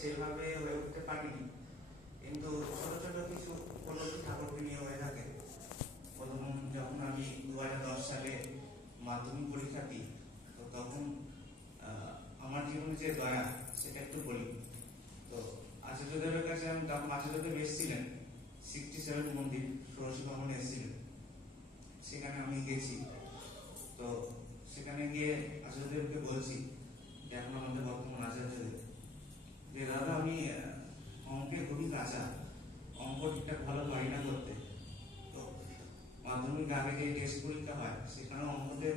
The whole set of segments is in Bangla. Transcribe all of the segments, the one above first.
সেভাবে হয়ে উঠতে পারিনি, কিন্তু ছোট ছোট কিছু উপলব্ধি ঠাকুরকে নিয়ে হয়ে থাকে। প্রথম যখন আমি 2010 সালে মাধ্যমিক পরীক্ষা দিই, তো তখন আমার জীবনে যে দয়া সেটা একটু বলি। তো আচার্যদেবের কাছে আমি তখন আচার্যদেব এসেছিলেন 67 মন্দির ষোড়শী ভবনে এসেছিলেন, সেখানে আমি গেছি। তো সেখানে গিয়ে আচার্যদেবকে বলছি, এখন আমাদের বর্তমান আচার্যদেব, যে দাদা আমি অঙ্কে খুবই কাঁচা, অঙ্ক ঠিকঠাক ভালো পারি না করতে। তো মাধ্যমিক আগে যে টেস্ট পরীক্ষা হয় সেখানেও অঙ্কতে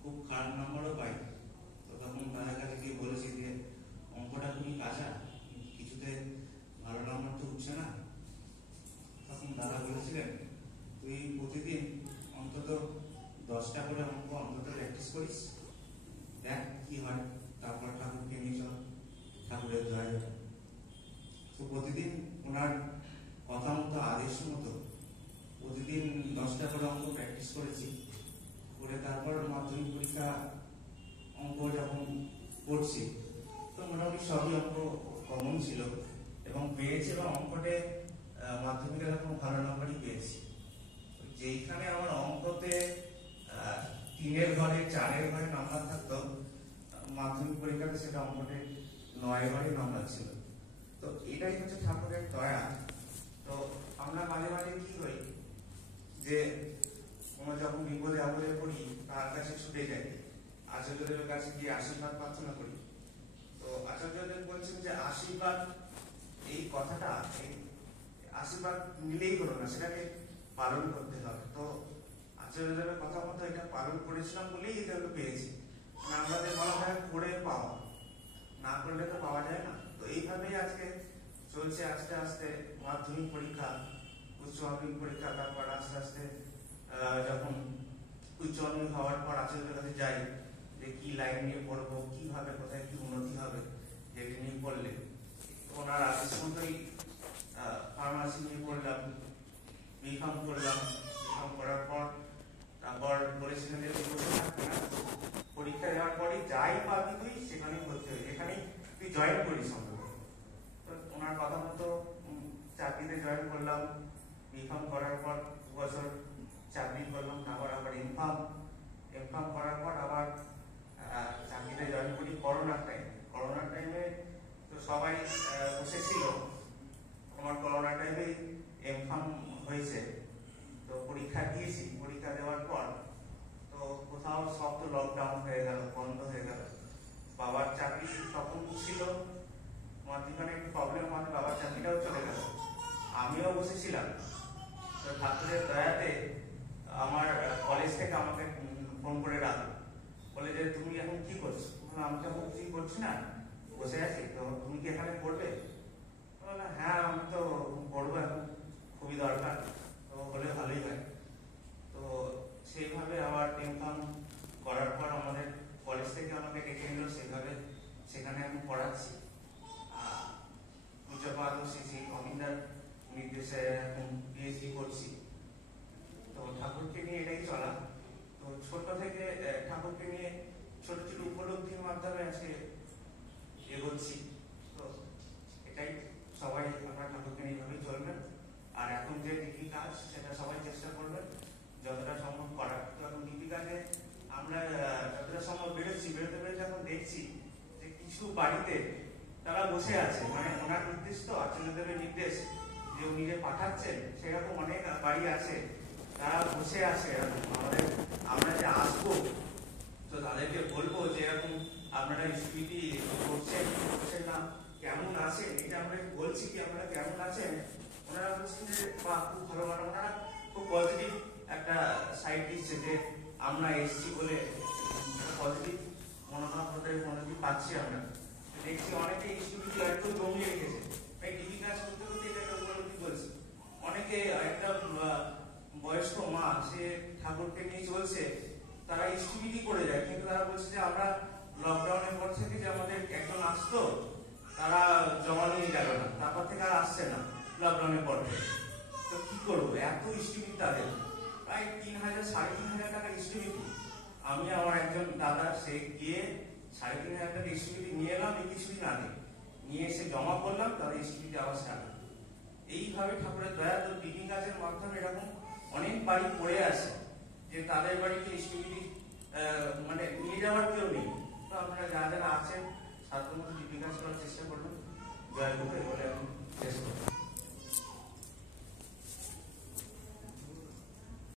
খুব খারাপ নম্বরও পাই। তো তখন দাদার কাছে গিয়ে বলেছি যে অঙ্কটা খুবই কাঁচা, কিছুতে ভালো নম্বর তো উঠছে না। তখন দাদা বলেছিলেন, তুই প্রতিদিন অন্তত 10টা করে অঙ্ক অন্তত প্র্যাকটিস করিস, দেখ কি হয়, তারপর ঠাকুরকে নিয়ে চল, ঠাকুরের জয়। তো প্রতিদিন ওনার কথা মতো আদেশ মতো প্রতিদিন 10টা করে অঙ্ক প্র্যাকটিস করেছি, করে তারপর মাধ্যমিক পরীক্ষা অঙ্ক যখন পড়ছি, তো মোটামুটি সবই অঙ্ক কমন ছিল এবং পেয়েছি, এবং অঙ্কটে মাধ্যমিকে তখন ভালো নম্বরই পেয়েছি। যেইখানে আমার অঙ্কতে 3-এর ঘরে 4-এর ঘরে নাম্বার থাকতো, মাধ্যমিক পরীক্ষাতে সেটা অঙ্কটে 9-এর ঘরে নাম্বার ছিল। তো এটাই হচ্ছে ঠাকুরের দয়া। তো আমরা মাঝে মাঝে কি হই, যে কোনো যখন বিপদে আপদে পড়ি তার কাছে ছুটে যাই, আচার্যদেবের কাছে গিয়ে আশীর্বাদ প্রার্থনা করি। তো আচার্যদেব বলছেন যে আশীর্বাদ, এই কথাটা, এই আশীর্বাদ নিলেই হলো না, সেটাকে পালন করতে হবে। তো আচার্যদেবের কথা মতো এটা পালন করেছিলাম বলেই এটা পেয়েছি। আমাদের বলা হয় করে পাওয়া, না করলে তো পাওয়া যায় না। তো এইভাবেই আজকে চলছে আস্তে আস্তে মাধ্যমিক পরীক্ষা, উচ্চ মাধ্যমিক পরীক্ষা, তারপর আস্তে আস্তে যখন উচ্চ মাধ্যমিক হওয়ার পর আচার্যের কাছে যাই যে কি লাইন নিয়ে পড়বো, কিভাবে কোথায় কি উন্নতি হবে, যেটা নিয়ে পড়লে ওনার আদেশ মতোই ফার্মাসি নিয়ে পড়লাম, বিকম করলাম। বিকম করার পর তারপর বলেছিলেন যে পরীক্ষা দেওয়ার পরে যাই পাবি তুই সেখানেই ভর্তি হই, যেখানেই তুই জয়েন করিস। তো ওনার কথা মতো চাকরিতে জয়েন করলাম। বিকম করার পর 2 বছর চাকরি করলাম, তারপর আবার এমকম করার পর আবার চাকরিতে জয়েন করি করোনার টাইমে। তো সবাই বসেছিল, আমার করোনা টাইমে এমকম হয়েছে। তো পরীক্ষা দিয়েছি, পরীক্ষা দেওয়ার পর তো কোথাও সব তো লকডাউন হয়ে গেল, বন্ধ হয়ে গেল। বাবার চাকরি তখন ছিল, মাঝখানে একটু প্রবলেম হয়, বাবার চাকরিটাও চলে গেল, আমিও বসেছিলাম। তো ঠাকুরের দয়াতে আমার কলেজ থেকে আমাকে ফোন করে ডাকলো, বলে যে তুমি এখন কি করছো? আমি তো এখন কিছুই করছি না, বসে আছি। তো তুমি কি এখানে পড়বে? হ্যাঁ আমি তো পড়বো, এখন খুবই দরকার, তো হলে ভালোই হয়। তো সেইভাবে আবার এমকম করার পর আমাদের কলেজ থেকে আমাকে ডেকে নিল, সেইভাবে সেখানে আমি পড়াচ্ছি। পূজ্যপাদ শ্রী অমিন্দার নির্দেশে এখন পিএইচডি করছি। তো ঠাকুরকে নিয়ে এটাই চলা। তো ছোট থেকে ঠাকুরকে নিয়ে ছোট ছোট উপলব্ধির মাধ্যমে আজকে এগোচ্ছি। তো এটাই, সবাই আপনারা ঠাকুরকে নিয়ে এইভাবেই চলবেন। আর এখন যে ডিগ্রি কাজ সেটা সবাই চেষ্টা করবেন যতটা সম্ভব করার। তো এখন ডিগ্রি কাজে আমরা যতটা সম্ভব বেরোতে এখন দেখছি যে কিছু বাড়িতে তারা বসে আছে, মানে ওনার নির্দেশ, তো আচার্যদেবের নির্দেশ যে উনি যে পাঠাচ্ছেন, সেরকম অনেক বাড়ি আছে তারা বসে আছে। আমরা যে আসবো, তো তাদেরকে বলবো যে এরকম আপনারা স্পিডি করছেন না, কেমন আছেন, এটা আমরা বলছি কি আপনারা কেমন আছেন, ওনারা বলছেন যে বাহ খুব ভালো, ওনারা খুব পজিটিভ একটা সাইড দিচ্ছে যে আমরা এসছি বলে পজিটিভ মনোভাব পজিটিভ পাচ্ছি। আমরা দেখছি অনেকে স্টুডিও একটু জমিয়ে রেখেছে, ডিগ্রি কাজ করতে করতে এটা উপলব্ধি বলছে। অনেকে একটা বয়স্ক মা, সে ঠাকুরকে নিয়ে চলছে, তারা স্টুডিও করে যায়, কিন্তু তারা বলছে যে আমরা লকডাউনের পর থেকে যে আমাদের একজন আসতো, তারা জমা নিয়ে গেল না, তারপর থেকে আর আসছে না লকডাউনের পর থেকে। তো কি করবো, এত স্টুডিও তাদের প্রায় 3,000-3,500 টাকা স্টুডিও। আমি আমার একজন দাদা, সে গিয়ে 3,500 টাকা স্টুডিও নিয়ে এলাম এই কিছুদিন আগে, নিয়ে এসে জমা করলাম, তাদের স্কুটিতে আবার ছাড়লাম। এইভাবে ঠাকুরের দয়া তো দিদি কাজের মাধ্যমে এরকম অনেক বাড়ি পড়ে আছে যে তাদের বাড়িতে স্কুটি মানে নিয়ে যাওয়ার কেউ নেই। তো আপনারা যারা যারা আছেন সাধ্যমতো দিদি কাজ করার চেষ্টা করবেন। দয়া করে